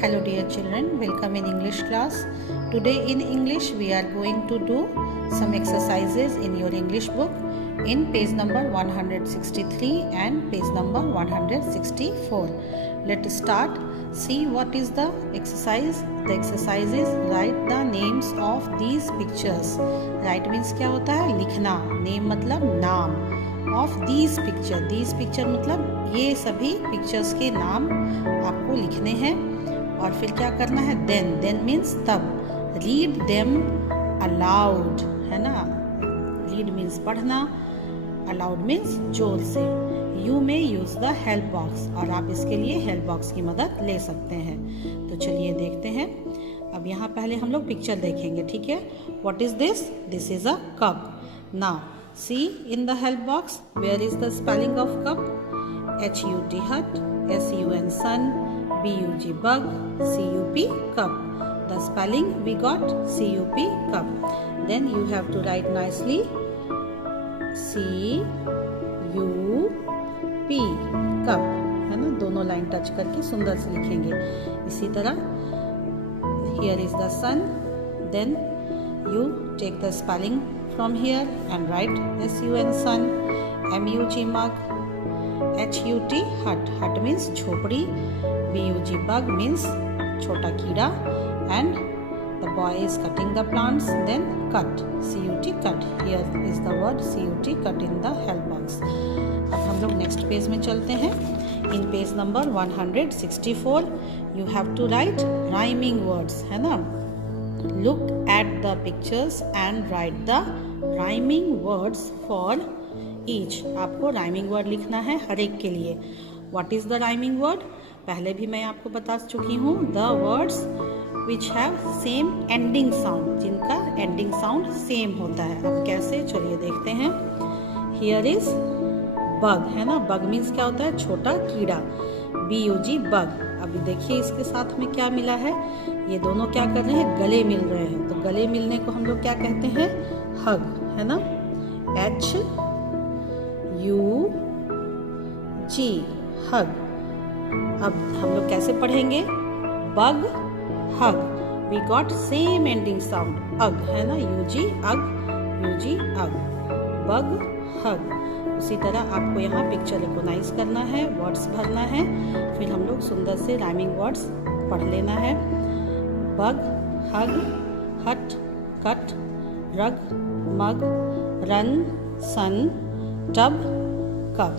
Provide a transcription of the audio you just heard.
Hello dear children, welcome in English class. Today in English we are going to do some exercises in your English book in page number 163 and page number 164. Let's start. See what is the exercise. The exercise is write the names of these pictures. Write means क्या होता है? लिखना. Name मतलब नाम. Of these picture. These picture मतलब ये सभी pictures के नाम आपको लिखने हैं. और फिर क्या करना है? then means तब. read them aloud, है ना. read means पढ़ना, aloud means जोर से. you may use the help box, और आप इसके लिए help box की मदद ले सकते हैं. तो चलिए देखते हैं. अब यहाँ पहले हम लोग पिक्चर देखेंगे, ठीक है. what is this? This is a cup. now see in the help box, where is the spelling of cup? HUT hut, SUN sun, BUG bug, CUP cup. The spelling we got CUP cup. Then you have to write nicely CUP cup, है ना. दोनों line touch करके सुंदर से लिखेंगे. इसी तरह here is the sun. Then you take the spelling from here and write SUN sun, MUG mug, HUT hut. hut means झोपड़ी. BUG bug means छोटा कीड़ा. And the boy is cutting the plants. Then cut, CUT cut. Here is the word CUT cut in the help box. अब हम लोग next page में चलते हैं. In page number 164 you have to write rhyming words, है ना. Look at the pictures and write the rhyming words for each. आपको rhyming word लिखना है हर एक के लिए. What is the rhyming word? पहले भी मैं आपको बता चुकी हूँ. The words which have same ending sound, जिनका ending sound same होता है. अब कैसे, चलिए देखते हैं. Here is bug, है ना. bug means क्या होता है? छोटा कीड़ा. BUG bug. अभी देखिए इसके साथ में क्या मिला है. ये दोनों क्या कर रहे हैं? गले मिल रहे हैं. तो गले मिलने को हम लोग क्या कहते हैं? hug, है ना. HUG hug. अब हम लोग कैसे पढ़ेंगे? bug hug. We got same ending sound. ug, है ना. UG ug, UG ug. bug hug. उसी तरह आपको यहाँ पिक्चर रिकॉग्नाइज करना है, वर्ड्स भरना है, फिर हम लोग सुंदर से राइमिंग वर्ड्स पढ़ लेना है. bug, hug, hut, cut, rug, mug, run, sun, tub, cup.